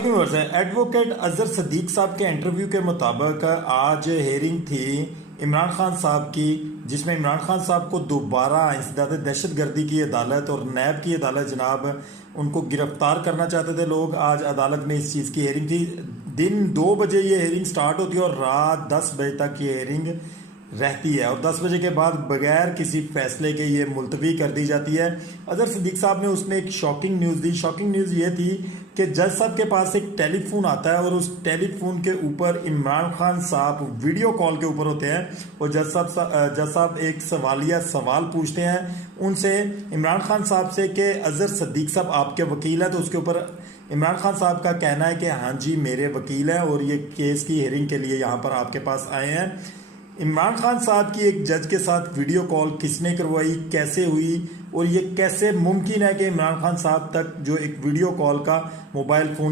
अस्सलाम वालेकुम। एडवोकेट अजहर सदीक साहब के इंटरव्यू के मुताबिक आज हेयरिंग थी इमरान खान साहब की, जिसमें इमरान खान साहब को दोबारा इंसदाद दहशत गर्दी की अदालत और नैब की अदालत जनाब उनको गिरफ्तार करना चाहते थे लोग। आज अदालत में इस चीज़ की हेयरिंग थी। दिन 2 बजे ये हेयरिंग स्टार्ट होती है और रात 10 बजे तक ये हेयरिंग रहती है और 10 बजे के बाद बगैर किसी फैसले के ये मुलतवी कर दी जाती है। अजहर सदीक साहब ने उसमें एक शॉकिंग न्यूज़ दी। शॉकिंग न्यूज़ ये थी कि जज साहब के पास एक टेलीफोन आता है और उस टेलीफोन के ऊपर इमरान खान साहब वीडियो कॉल के ऊपर होते हैं और जज साहब एक सवालिया सवाल पूछते हैं उनसे, इमरान खान साहब से, कि अजहर सदीक साहब आपके वकील है। तो उसके ऊपर इमरान खान साहब का कहना है कि हाँ जी मेरे वकील हैं और ये केस की हेयरिंग के लिए यहाँ पर आपके पास आए हैं। इमरान खान साहब की एक जज के साथ वीडियो कॉल किसने करवाई, कैसे हुई और ये कैसे मुमकिन है कि इमरान खान साहब तक जो एक वीडियो कॉल का मोबाइल फ़ोन